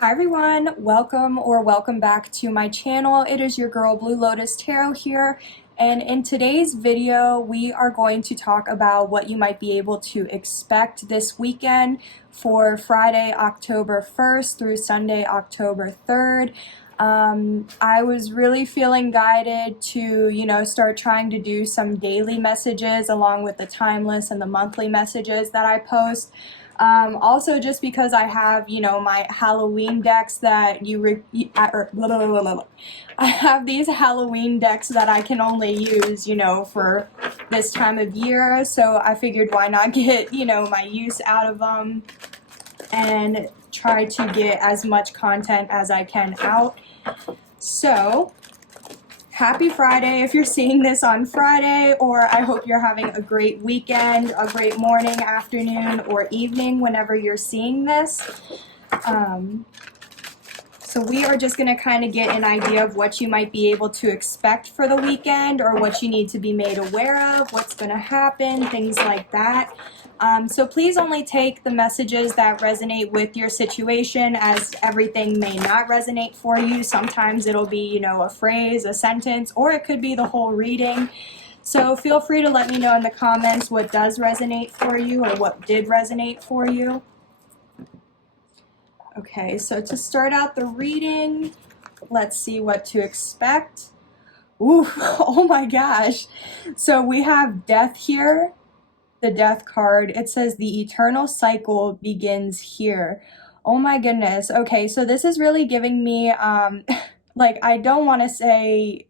Hi everyone, welcome back to my channel. It is your girl Blue Lotus Tarot here, and in today's video we are going to talk about what you might be able to expect this weekend for Friday, October 1st through Sunday, October 3rd. I was really feeling guided to, start trying to do some daily messages along with the timeless and the monthly messages that I post. Also, just because I have, my Halloween decks that I have these Halloween decks that I can only use, for this time of year. So I figured why not get, my use out of them and try to get as much content as I can out. So happy Friday if you're seeing this on Friday, or I hope you're having a great weekend, a great morning, afternoon, or evening whenever you're seeing this. So we are just going to kind of get an idea of what you might be able to expect for the weekend, or what you need to be made aware of, what's going to happen, things like that. So please only take the messages that resonate with your situation, as everything may not resonate for you. Sometimes it'll be, a phrase, a sentence, or it could be the whole reading. So feel free to let me know in the comments what does resonate for you or what did resonate for you. Okay, so to start out the reading, let's see what to expect. Ooh, oh my gosh. So we have death here. The death card, it says the eternal cycle begins here. Oh my goodness. Okay, so this is really giving me like, I don't want to say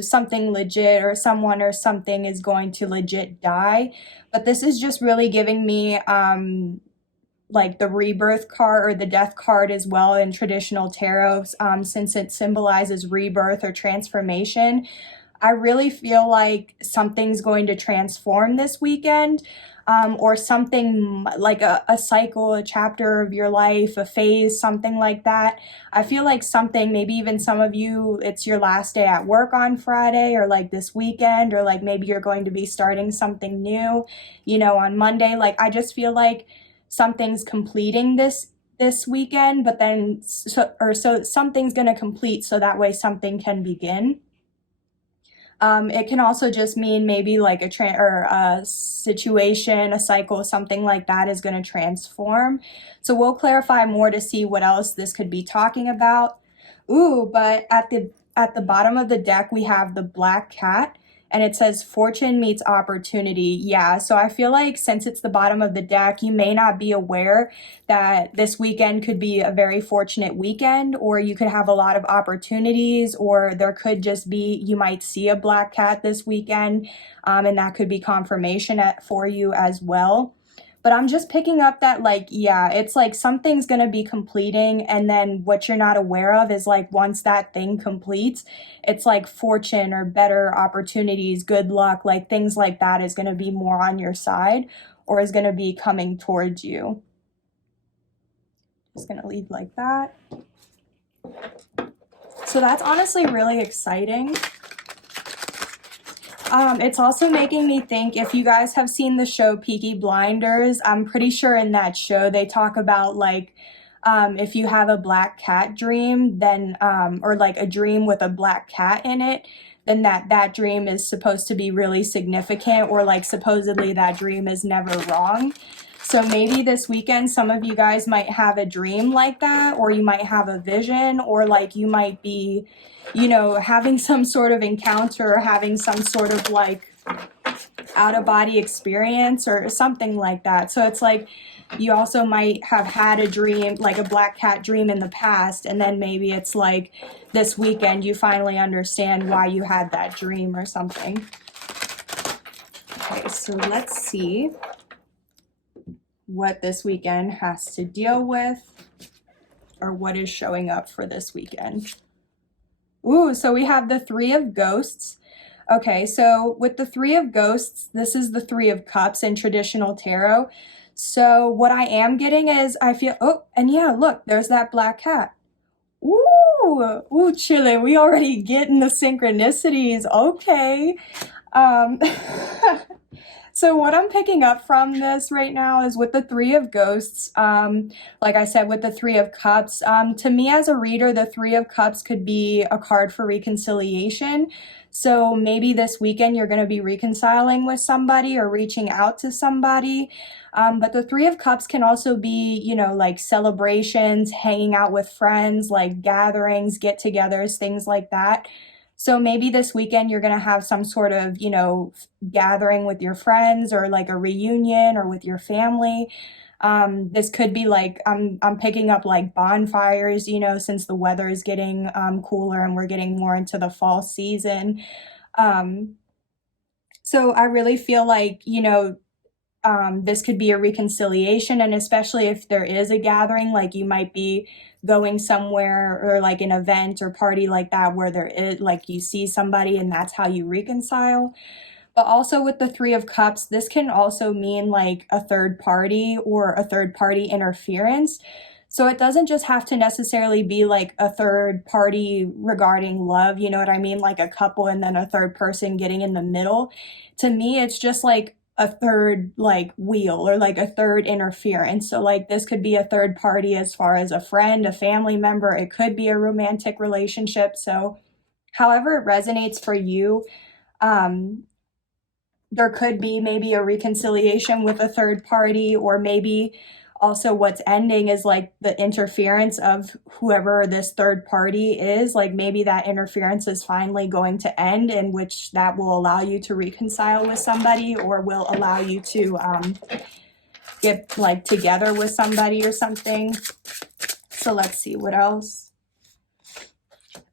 something legit or someone or something is going to legit die, but this is just really giving me like the rebirth card or the death card as well in traditional tarot, since it symbolizes rebirth or transformation. I really feel like something's going to transform this weekend, or something like a cycle, a chapter of your life, a phase, something like that. I feel like something, maybe even some of you, it's your last day at work on Friday, or like this weekend, or like maybe you're going to be starting something new, on Monday. Like, I just feel like something's completing this weekend, but then so something's going to complete so that way something can begin. It can also just mean maybe like a situation, a cycle, something like that is going to transform. So we'll clarify more to see what else this could be talking about. Ooh, but at the bottom of the deck, we have the black cat, and it says fortune meets opportunity. Yeah, so I feel like since it's the bottom of the deck, you may not be aware that this weekend could be a very fortunate weekend, or you could have a lot of opportunities, or there could just be, you might see a black cat this weekend, and that could be confirmation for you as well. But I'm just picking up that, like, yeah, it's like something's going to be completing, and then what you're not aware of is, like, once that thing completes, it's like fortune or better opportunities, good luck, like things like that is going to be more on your side, or is going to be coming towards you. Just going to leave like that. So that's honestly really exciting. It's also making me think, if you guys have seen the show Peaky Blinders, I'm pretty sure in that show they talk about, like, if you have a black cat dream, then, or like a dream with a black cat in it, then that dream is supposed to be really significant, or like supposedly that dream is never wrong. So maybe this weekend some of you guys might have a dream like that, or you might have a vision, or like you might be, having some sort of encounter, or having some sort of like out-of-body experience or something like that. So it's like you also might have had a dream, like a black cat dream in the past, and then maybe it's like this weekend you finally understand why you had that dream or something. Okay, so let's see what this weekend has to deal with, or what is showing up for this weekend. Ooh, so we have the Three of Ghosts. Okay, so with the Three of Ghosts, this is the Three of Cups in traditional tarot. So what I am getting is, I feel, oh, and yeah, look, there's that black cat. Ooh, chile, we already getting the synchronicities. Okay. So what I'm picking up from this right now is with the Three of Ghosts, like I said, with the Three of Cups, to me as a reader, the Three of Cups could be a card for reconciliation. So maybe this weekend you're going to be reconciling with somebody or reaching out to somebody. But the Three of Cups can also be, you know, like celebrations, hanging out with friends, like gatherings, get-togethers, things like that. So maybe this weekend you're going to have some sort of, you know, gathering with your friends or like a reunion or with your family. This could be like, I'm picking up like bonfires, you know, since the weather is getting cooler and we're getting more into the fall season. Um, so I really feel like, you know, this could be a reconciliation, and especially if there is a gathering, like you might be going somewhere or like an event or party like that where there is like you see somebody and that's how you reconcile. But also with the Three of Cups, this can also mean like a third party or a third party interference. So it doesn't just have to necessarily be like a third party regarding love, you know what I mean? Like a couple and then a third person getting in the middle. To me, it's just like a third like wheel or like a third interference. So like this could be a third party as far as a friend, a family member, it could be a romantic relationship. So however it resonates for you, um, there could be maybe a reconciliation with a third party, or maybe also what's ending is like the interference of whoever this third party is. Like maybe that interference is finally going to end, in which that will allow you to reconcile with somebody or will allow you to get like together with somebody or something. So let's see what else.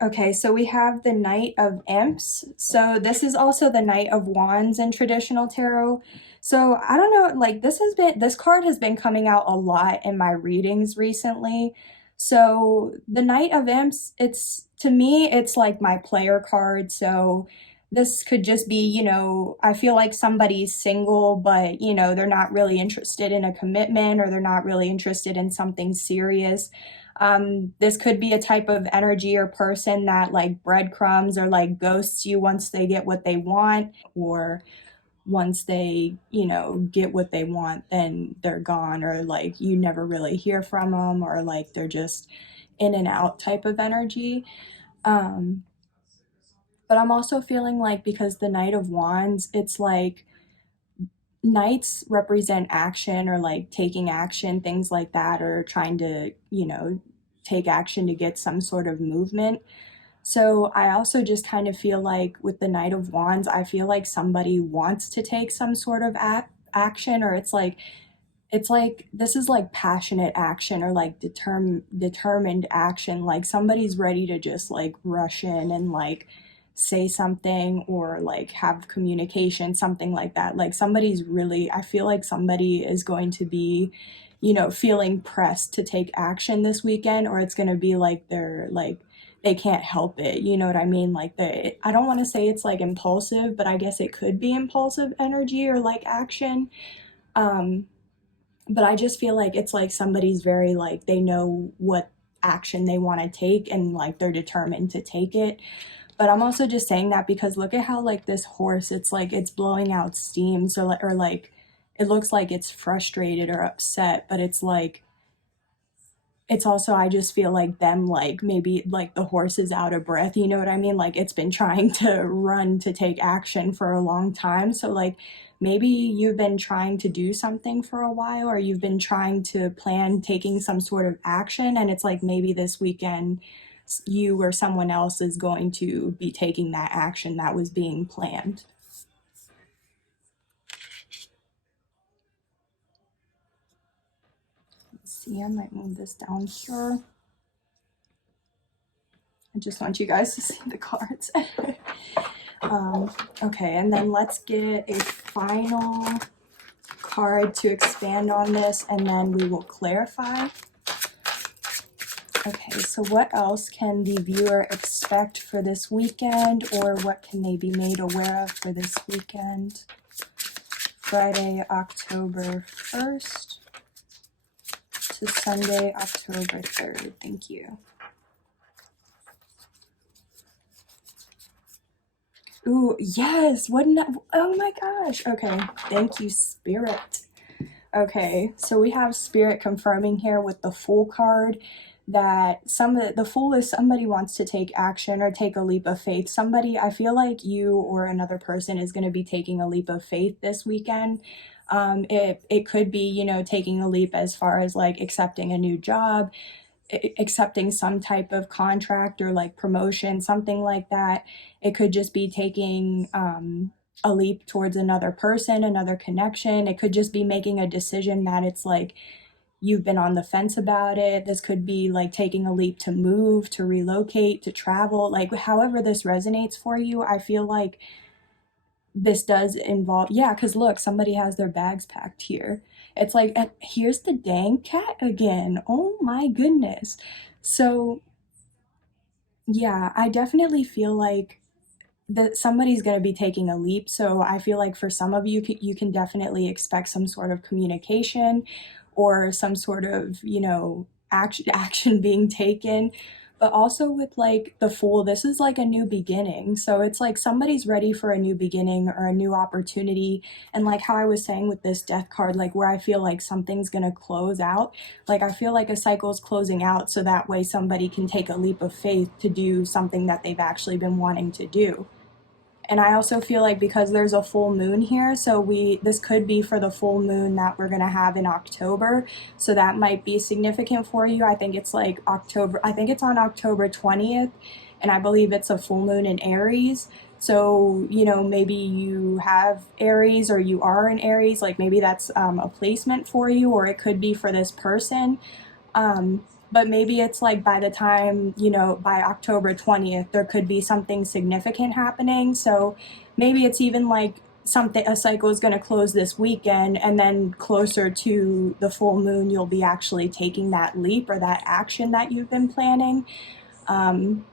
Okay, so we have the Knight of Imps. So this is also the Knight of Wands in traditional tarot. So I don't know, like this card has been coming out a lot in my readings recently. So the Knight of Imps, to me, it's like my player card. So this could just be, you know, I feel like somebody's single, but you know, they're not really interested in a commitment or they're not really interested in something serious. This could be a type of energy or person that like breadcrumbs or like ghosts you once they get what they want, or once they, you know, get what they want, then they're gone, or like you never really hear from them, or like they're just in and out type of energy. Um, but I'm also feeling like, because the Knight of Wands, it's like knights represent action or like taking action, things like that, or trying to, you know, take action to get some sort of movement. So I also just kind of feel like with the Knight of Wands, I feel like somebody wants to take some sort of action, or it's like this is like passionate action or like determined action. Like somebody's ready to just like rush in and like say something or like have communication, something like that. Like somebody's really, I feel like somebody is going to be, you know, feeling pressed to take action this weekend, or it's going to be like they're like they can't help it, you know what I mean? Like I don't want to say it's like impulsive, but I guess it could be impulsive energy or like action. um but I just feel like it's like somebody's very like they know what action they want to take and like they're determined to take it. But I'm also just saying that because look at how like this horse, it's like it's blowing out steam, so or like it looks like it's frustrated or upset, but it's like it's also, I just feel like them, like maybe like the horse is out of breath, you know what I mean? Like it's been trying to run to take action for a long time. So like maybe you've been trying to do something for a while, or you've been trying to plan taking some sort of action, and it's like maybe this weekend you or someone else is going to be taking that action that was being planned. Let's see, I might move this down here. I just want you guys to see the cards. Okay, and then let's get a final card to expand on this, and then we will clarify. Okay, so what else can the viewer expect for this weekend, or what can they be made aware of for this weekend? Friday, October 1st to Sunday, October 3rd. Thank you. Ooh, yes. Wouldn't I, oh my gosh. Okay. Thank you, Spirit. Okay, so we have Spirit confirming here with the Fool card that the Fool is somebody wants to take action or take a leap of faith. Somebody, I feel like you or another person is going to be taking a leap of faith this weekend. It could be, you know, taking a leap as far as like accepting a new job, accepting some type of contract or like promotion, something like that. It could just be taking a leap towards another person, another connection. It could just be making a decision that it's like you've been on the fence about it. This could be like taking a leap to move, to relocate, to travel, like however this resonates for you. I feel like this does involve, yeah, because look, somebody has their bags packed here. It's like, and here's the dang cat again. Oh my goodness. So, yeah, I definitely feel like that somebody's going to be taking a leap. So I feel like for some of you, you can definitely expect some sort of communication or some sort of, you know, action being taken. But also with like the Fool, this is like a new beginning. So it's like somebody's ready for a new beginning or a new opportunity. And like how I was saying with this Death card, like where I feel like something's going to close out. Like I feel like a cycle is closing out so that way somebody can take a leap of faith to do something that they've actually been wanting to do. And I also feel like because there's a full moon here, so this could be for the full moon that we're going to have in October. So that might be significant for you. I think it's like October, I think it's on October 20th, and I believe it's a full moon in Aries. So, you know, maybe you have Aries or you are in Aries, like maybe that's a placement for you, or it could be for this person. But maybe it's like by the time, you know, by October 20th, there could be something significant happening. So maybe it's even like a cycle is going to close this weekend, and then closer to the full moon, you'll be actually taking that leap or that action that you've been planning. Um,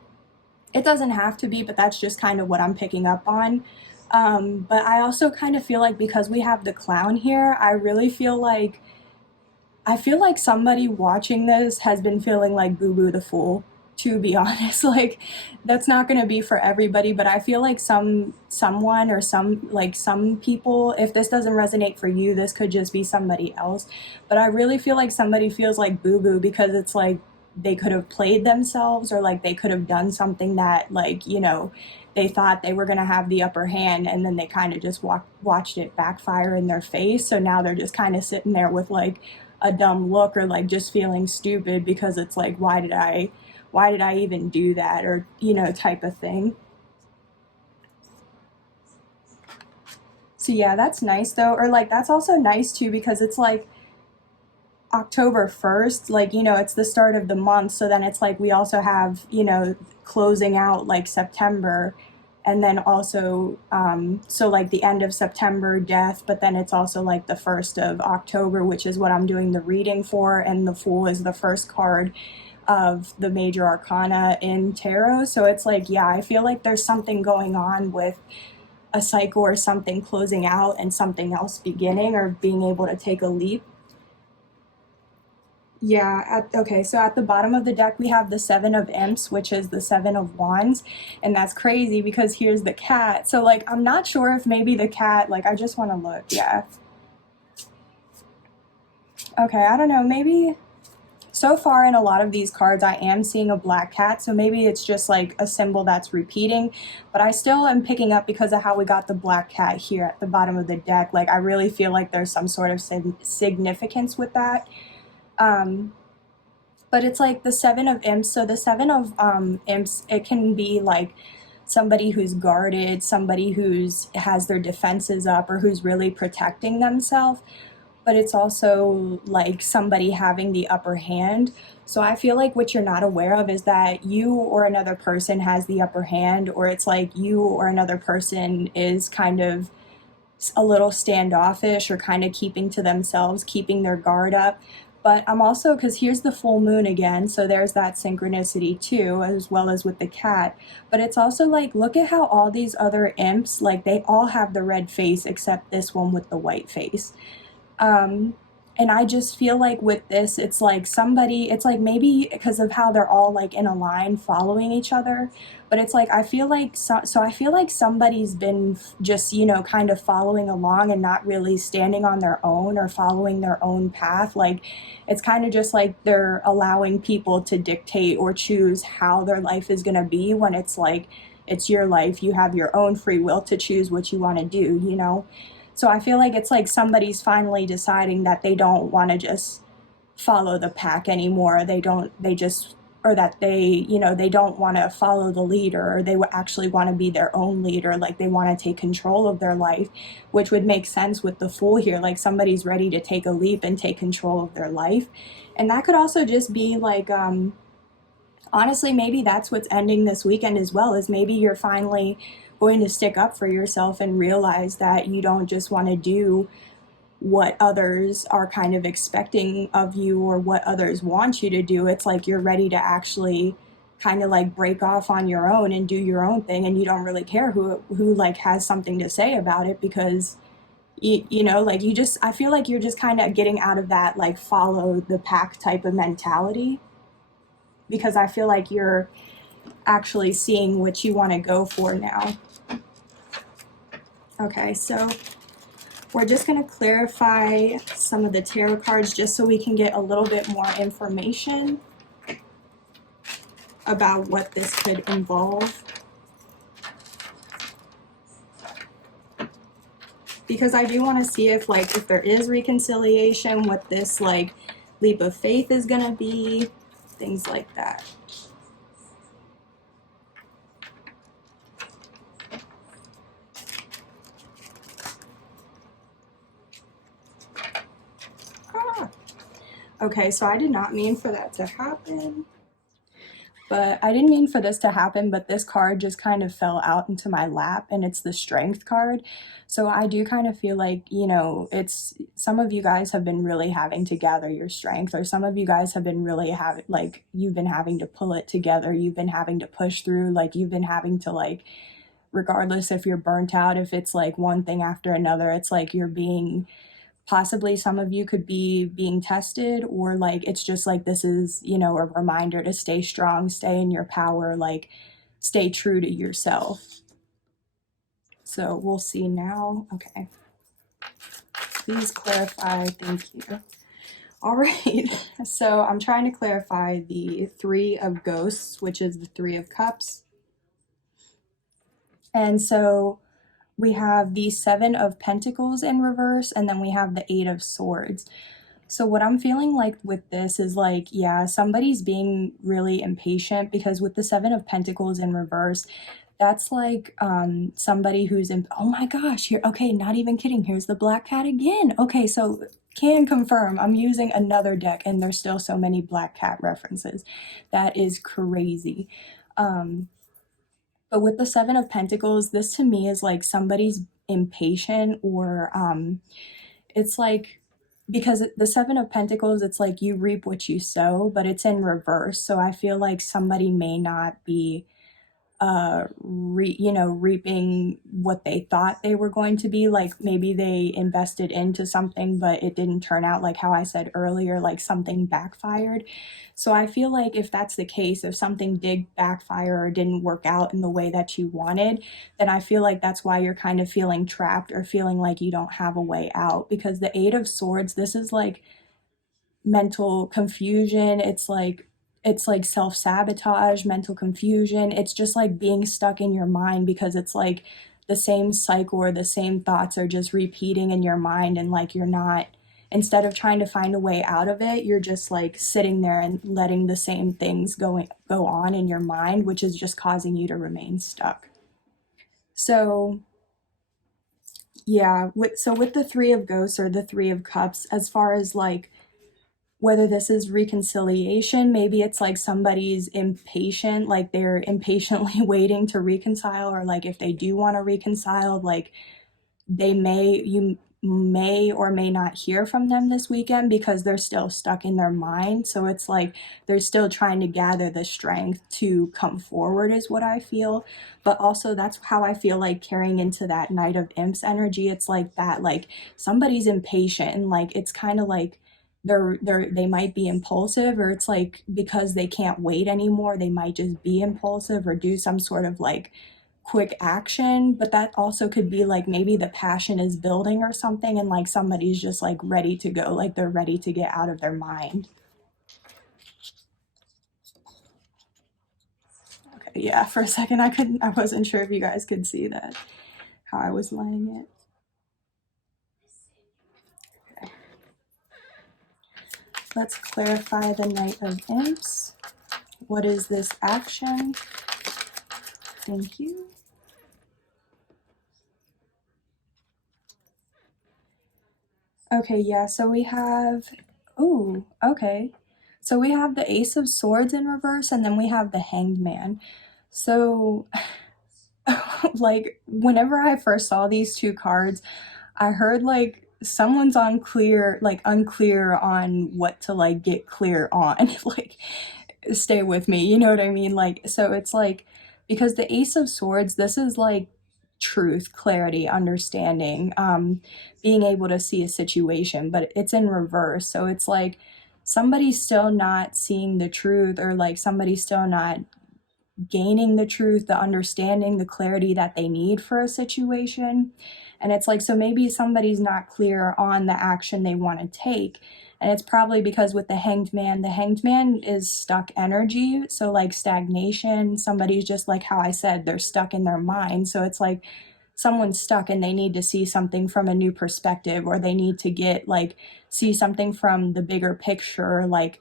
it doesn't have to be, but that's just kind of what I'm picking up on. But I also kind of feel like because we have the clown here, I feel like somebody watching this has been feeling like Boo Boo the Fool, to be honest. Like that's not going to be for everybody, but I feel like someone or some people, if this doesn't resonate for you, this could just be somebody else. But I really feel like somebody feels like Boo Boo because it's like they could have played themselves or like they could have done something that like, you know, they thought they were going to have the upper hand and then they kind of just watched it backfire in their face. So now they're just kind of sitting there with like a dumb look or like just feeling stupid because it's like why did I even do that, or you know, type of thing. So yeah, that's nice though. Or like that's also nice too because it's like October 1st, like, you know, it's the start of the month. So then it's like we also have, you know, closing out like September. And then also, so like the end of September, death, but then it's also like the 1st of October, which is what I'm doing the reading for. And the Fool is the first card of the major arcana in tarot. So it's like, yeah, I feel like there's something going on with a cycle or something closing out and something else beginning or being able to take a leap. Yeah, okay, so at the bottom of the deck we have the Seven of Imps, which is the Seven of Wands, and that's crazy because here's the cat. So, like, I'm not sure if maybe the cat, like, I just want to look, yeah. Okay, I don't know, maybe, so far in a lot of these cards I am seeing a black cat, so maybe it's just, like, a symbol that's repeating, but I still am picking up because of how we got the black cat here at the bottom of the deck. Like, I really feel like there's some sort of significance with that. Um, but it's like the Seven of Imps. So the Seven of Imps, it can be like somebody who's guarded, somebody who's has their defenses up or who's really protecting themselves. But it's also like somebody having the upper hand. So I feel like what you're not aware of is that you or another person has the upper hand, or it's like you or another person is kind of a little standoffish or kind of keeping to themselves, keeping their guard up. But I'm also, because here's the full moon again, so there's that synchronicity too, as well as with the cat. But it's also like, look at how all these other imps, like they all have the red face except this one with the white face. Um, And I just feel like with this, it's like somebody, it's like maybe because of how they're all like in a line following each other, but it's like I feel like so I feel like somebody's been just, you know, kind of following along and not really standing on their own or following their own path. Like it's kind of just like they're allowing people to dictate or choose how their life is going to be, when it's like it's your life. You have your own free will to choose what you want to do, you know? So I feel like it's like somebody's finally deciding that they don't want to just follow the pack anymore. They just, or that they, you know, they don't want to follow the leader, or they actually want to be their own leader. Like they want to take control of their life, which would make sense with the Fool here. Like somebody's ready to take a leap and take control of their life. And that could also just be like, honestly, maybe that's what's ending this weekend as well, is maybe you're finally going to stick up for yourself and realize that you don't just want to do what others are kind of expecting of you or what others want you to do. It's like you're ready to actually kind of like break off on your own and do your own thing, and you don't really care who like has something to say about it, because you know, like you just, I feel like you're just kind of getting out of that like follow the pack type of mentality, because I feel like you're actually seeing what you want to go for now. Okay, so we're just going to clarify some of the tarot cards just so we can get a little bit more information about what this could involve. Because I do want to see if like if there is reconciliation, what this like leap of faith is going to be, things like that. Okay, so I did not mean for that to happen. But I didn't mean for this to happen, but this card just kind of fell out into my lap, and it's the Strength card. So I do kind of feel like, you know, it's some of you guys have been really having to gather your strength, or some of you guys have been really having, like, you've been having to pull it together, you've been having to push through, like, you've been having to, like, regardless if you're burnt out, if it's like one thing after another, it's like you're being, possibly some of you could be being tested, or like it's just like this is, you know, a reminder to stay strong, stay in your power, like stay true to yourself. So we'll see now. Okay, please clarify. Thank you. All right, so I'm trying to clarify the Three of Ghosts, which is the Three of Cups. And so we have the Seven of Pentacles in reverse, and then we have the Eight of Swords. So what I'm feeling like with this is like, yeah, somebody's being really impatient, because with the Seven of Pentacles in reverse, that's like somebody who's in, oh my gosh, here, okay, not even kidding, here's the Black Cat again. Okay, so can confirm I'm using another deck and there's still so many Black Cat references. That is crazy. But with the Seven of Pentacles, this to me is like somebody's impatient, or it's like, because the Seven of Pentacles, it's like you reap what you sow, but it's in reverse. So I feel like somebody may not be reaping what they thought they were going to be. Like maybe they invested into something, but it didn't turn out like how I said earlier, like something backfired. So I feel like if that's the case, if something did backfire or didn't work out in the way that you wanted, then I feel like that's why you're kind of feeling trapped or feeling like you don't have a way out. Because the Eight of Swords, this is like mental confusion. It's like self-sabotage, mental confusion. It's just like being stuck in your mind, because it's like the same cycle or the same thoughts are just repeating in your mind, and like you're not, instead of trying to find a way out of it, you're just like sitting there and letting the same things go on in your mind, which is just causing you to remain stuck. So yeah, with the Three of Ghosts or the Three of Cups, as far as like whether this is reconciliation, maybe it's like somebody's impatient, like they're impatiently waiting to reconcile, or like if they do want to reconcile, like you may or may not hear from them this weekend, because they're still stuck in their mind. So it's like they're still trying to gather the strength to come forward, is what I feel. But also that's how I feel like carrying into that Knight of Imps energy. It's like that, like somebody's impatient, and like it's kind of like they might be impulsive, or it's like because they can't wait anymore, they might just be impulsive or do some sort of like quick action. But that also could be like maybe the passion is building or something, and like somebody's just like ready to go, like they're ready to get out of their mind. Okay, yeah, for a second I wasn't sure if you guys could see that, how I was laying it. Okay. Let's clarify the Knight of Imps. What is this action? Thank you. Okay, yeah, so we have, ooh, okay. So we have the Ace of Swords in reverse, and then we have the Hanged Man. So, like, whenever I first saw these two cards, I heard like someone's unclear on what to like get clear on. Like, stay with me, you know what I mean? Like, so it's like, because the Ace of Swords, this is like truth, clarity, understanding, being able to see a situation, but it's in reverse. So it's like somebody's still not seeing the truth, or like somebody's still not gaining the truth, the understanding, the clarity that they need for a situation. And it's like, so maybe somebody's not clear on the action they want to take. And it's probably because with the Hanged Man is stuck energy. So like stagnation, somebody's just like how I said, they're stuck in their mind. So it's like someone's stuck and they need to see something from a new perspective, or they need to get like, see something from the bigger picture. Like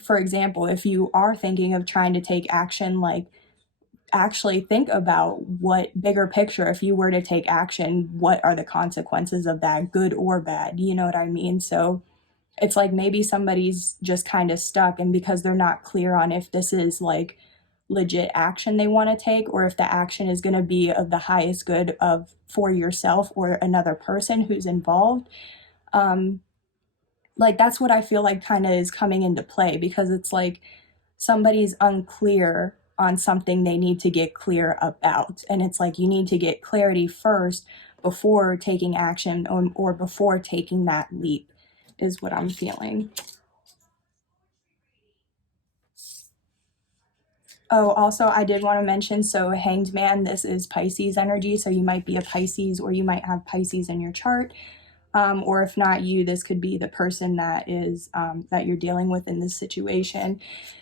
for example, if you are thinking of trying to take action, like actually think about what bigger picture, if you were to take action, what are the consequences of that, good or bad, you know what I mean? So it's like maybe somebody's just kind of stuck, and because they're not clear on if this is like legit action they want to take, or if the action is going to be of the highest good of for yourself or another person who's involved, like that's what I feel like kind of is coming into play, because it's like somebody's unclear on something they need to get clear about. And it's like you need to get clarity first before taking action, or before taking that leap, is what I'm feeling. Oh, also, I did want to mention, so Hanged Man, this is Pisces energy. So you might be a Pisces, or you might have Pisces in your chart. Or if not you, this could be the person that is that you're dealing with in this situation.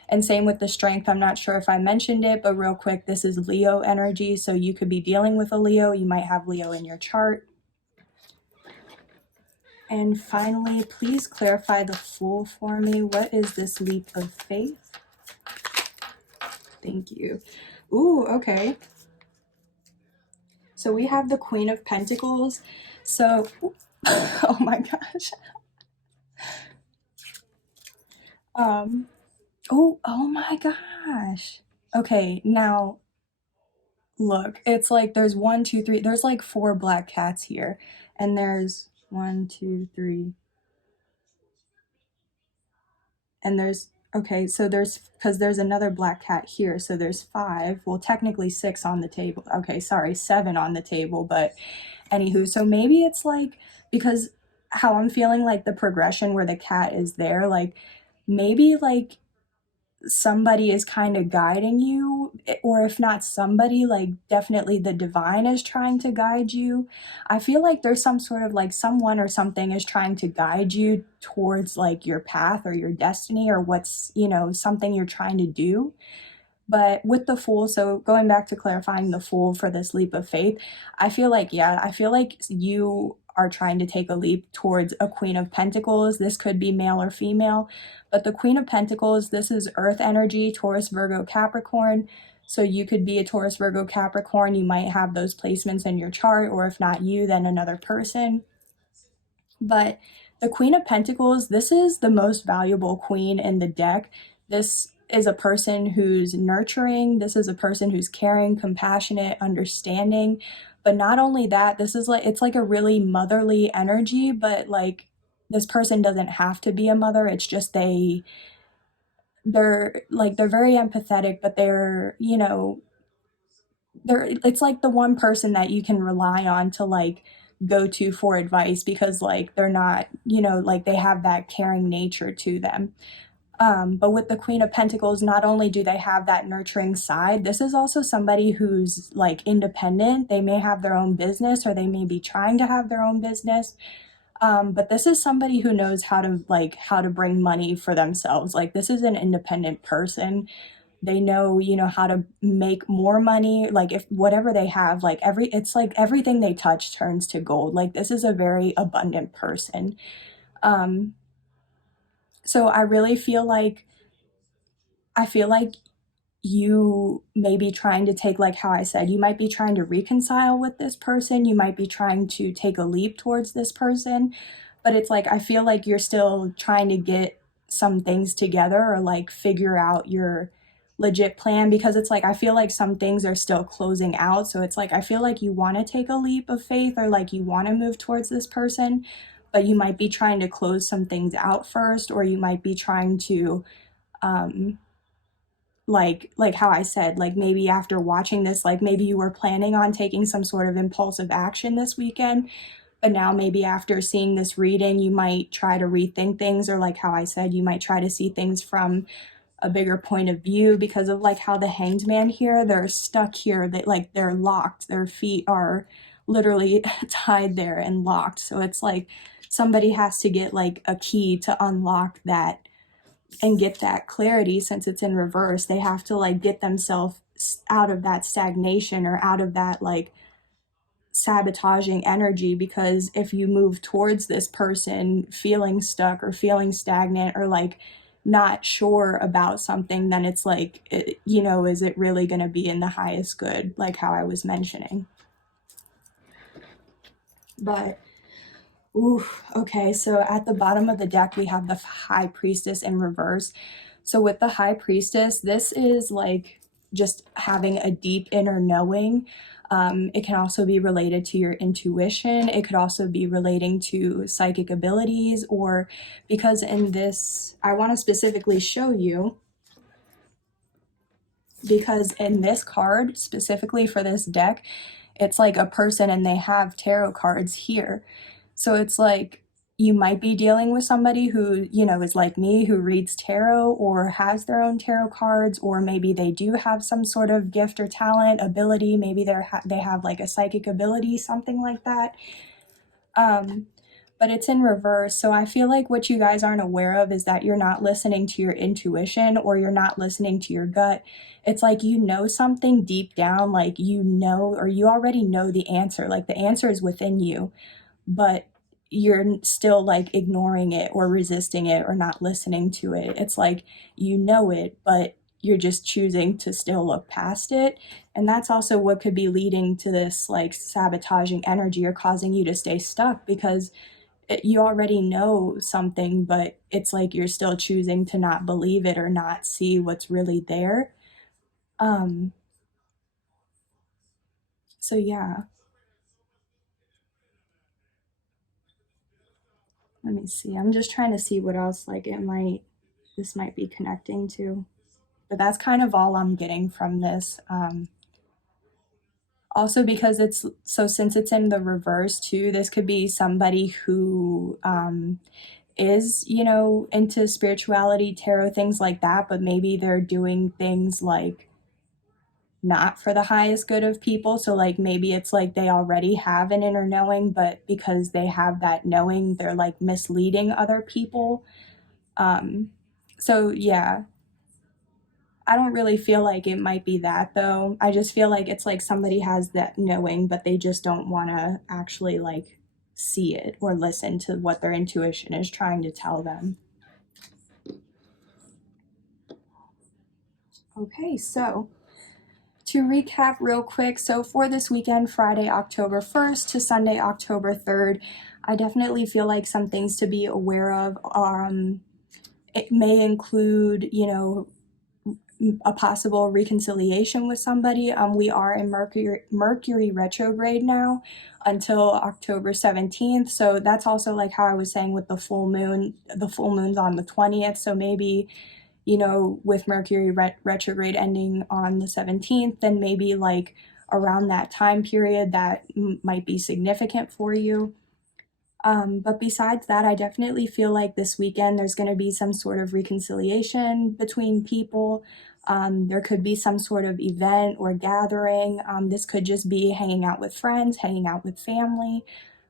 And same with the Strength. I'm not sure if I mentioned it, but real quick, this is Leo energy. So you could be dealing with a Leo. You might have Leo in your chart. And finally, please clarify the Fool for me. What is this leap of faith? Thank you. Ooh, okay. So we have the Queen of Pentacles. So, oh my gosh. Oh my gosh. Okay, now look, it's like there's one, two, three, there's like 4 black cats here. And there's 1, 2, 3. And there's, okay, so there's, because there's another black cat here. So there's 5. Well, technically 6 on the table. Okay, sorry, 7 on the table. But anywho, so maybe it's like, because how I'm feeling like the progression where the cat is there, like maybe like somebody is kind of guiding you, or if not somebody, like definitely the divine is trying to guide you. I feel like there's some sort of like someone or something is trying to guide you towards like your path or your destiny, or what's, you know, something you're trying to do. But with the Fool, so going back to clarifying the Fool for this leap of faith, I feel like, yeah, I feel like you are trying to take a leap towards a Queen of Pentacles. This could be male or female, but the Queen of Pentacles, this is Earth energy, Taurus, Virgo, Capricorn. So you could be a Taurus, Virgo, Capricorn. You might have those placements in your chart, or if not you, then another person. But the Queen of Pentacles, this is the most valuable queen in the deck. This is a person who's nurturing. This is a person who's caring, compassionate, understanding. But not only that, this is like, it's like a really motherly energy, but like this person doesn't have to be a mother. It's just they're very empathetic, but they're, you know, it's like the one person that you can rely on to like go to for advice because like they're not, like they have that caring nature to them. But with the Queen of Pentacles, not only do they have that nurturing side, this is also somebody who's like independent. They may have their own business, or they may be trying to have their own business. But this is somebody who knows how to bring money for themselves. Like this is an independent person. They know, how to make more money. Like if whatever they have, like it's like everything they touch turns to gold. Like this is a very abundant person. So I really feel like you may be trying to take, like how I said, you might be trying to reconcile with this person. You might be trying to take a leap towards this person, but it's like, I feel like you're still trying to get some things together, or like figure out your legit plan, because it's like, I feel like some things are still closing out. So it's like, I feel like you want to take a leap of faith, or like you want to move towards this person, but you might be trying to close some things out first, or you might be trying to, like how I said, like maybe after watching this, like maybe you were planning on taking some sort of impulsive action this weekend, but now maybe after seeing this reading, you might try to rethink things, or like how I said, you might try to see things from a bigger point of view, because of like how the Hanged Man here, they're stuck here, they're locked, their feet are literally tied there and locked. So it's like somebody has to get like a key to unlock that and get that clarity. Since it's in reverse, they have to like get themselves out of that stagnation, or out of that like sabotaging energy. Because if you move towards this person feeling stuck, or feeling stagnant, or like not sure about something, then it's like, is it really going to be in the highest good, like how I was mentioning. But ooh, okay, so at the bottom of the deck, we have the High Priestess in reverse. So with the High Priestess, this is like just having a deep inner knowing. It can also be related to your intuition. It could also be relating to psychic abilities, or because in this, I want to specifically show you, because in this card, specifically for this deck, it's like a person and they have tarot cards here. So it's like you might be dealing with somebody who, is like me, who reads tarot or has their own tarot cards, or maybe they do have some sort of gift or talent, ability. Maybe they have like a psychic ability, something like that. But it's in reverse. So I feel like what you guys aren't aware of is that you're not listening to your intuition, or you're not listening to your gut. It's like something deep down, like or you already know the answer. Like the answer is within you, but you're still like ignoring it, or resisting it, or not listening to it. It's like it, but you're just choosing to still look past it. And that's also what could be leading to this like sabotaging energy, or causing you to stay stuck, because you already know something, but it's like you're still choosing to not believe it, or not see what's really there. So yeah. Let me see. I'm just trying to see what else like this might be connecting to. But that's kind of all I'm getting from this. Also, because since it's in the reverse too, this could be somebody who is, into spirituality, tarot, things like that, but maybe they're doing things like not for the highest good of people. So like maybe it's like they already have an inner knowing, but because they have that knowing, they're like misleading other people. So yeah, I don't really feel like it might be that though. I just feel like it's like somebody has that knowing, but they just don't want to actually like see it, or listen to what their intuition is trying to tell them. Okay, so to recap real quick, so for this weekend, Friday, October 1st to Sunday, October 3rd, I definitely feel like some things to be aware of. It may include, a possible reconciliation with somebody. We are in Mercury retrograde now until October 17th. So that's also like how I was saying with the full moon. The full moon's on the 20th. So maybe, with Mercury retrograde ending on the 17th, then maybe like around that time period that might be significant for you. But besides that, I definitely feel like this weekend there's going to be some sort of reconciliation between people. There could be some sort of event or gathering. This could just be hanging out with friends, hanging out with family.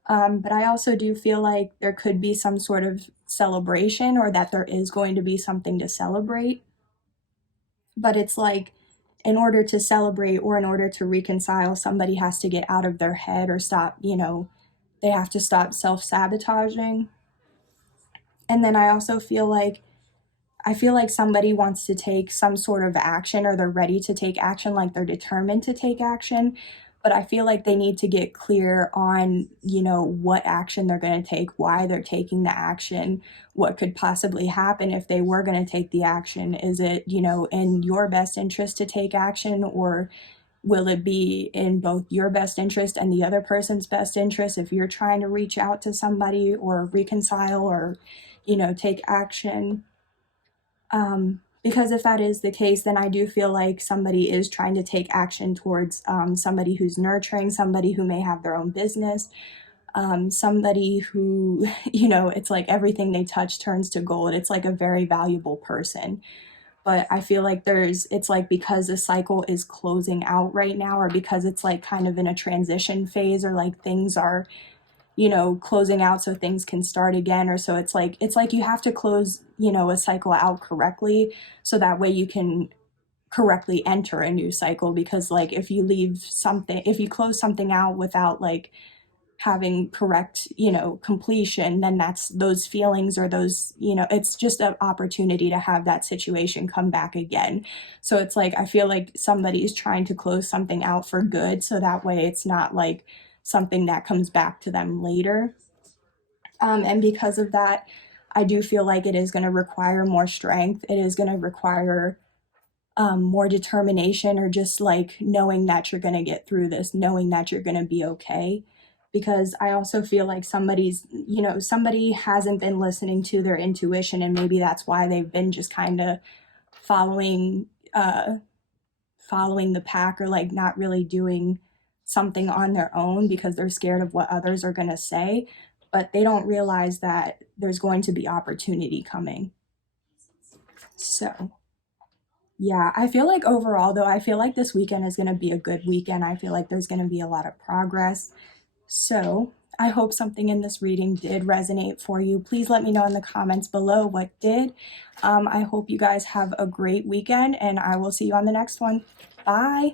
But I also do feel like there could be some sort of celebration, or that there is going to be something to celebrate. But it's like, in order to celebrate or in order to reconcile, somebody has to get out of their head or stop, they have to stop self-sabotaging. And then I also feel like somebody wants to take some sort of action, or they're ready to take action, like they're determined to take action. But I feel like they need to get clear on, what action they're going to take, why they're taking the action, what could possibly happen if they were going to take the action. Is it, in your best interest to take action, or will it be in both your best interest and the other person's best interest if you're trying to reach out to somebody or reconcile or, take action? Because if that is the case, then I do feel like somebody is trying to take action towards somebody who's nurturing, somebody who may have their own business, somebody who, it's like everything they touch turns to gold. It's like a very valuable person. But I feel like it's like, because the cycle is closing out right now, or because it's like kind of in a transition phase, or like things are, closing out so things can start again. Or so it's like you have to close, a cycle out correctly, so that way you can correctly enter a new cycle. Because like if you close something out without like having correct, completion, then that's those feelings, or those, it's just an opportunity to have that situation come back again. So it's like, I feel like somebody is trying to close something out for good, so that way it's not like something that comes back to them later. And because of that, I do feel like it is going to require more strength. It is going to require more determination, or just like knowing that you're going to get through this, knowing that you're going to be okay. Because I also feel like somebody hasn't been listening to their intuition, and maybe that's why they've been just kind of following the pack, or like not really doing something on their own because they're scared of what others are going to say. But they don't realize that there's going to be opportunity coming. So yeah, I feel like overall though, I feel like this weekend is going to be a good weekend. I feel like there's going to be a lot of progress. So I hope something in this reading did resonate for you. Please let me know in the comments below what did. I hope you guys have a great weekend, and I will see you on the next one. Bye.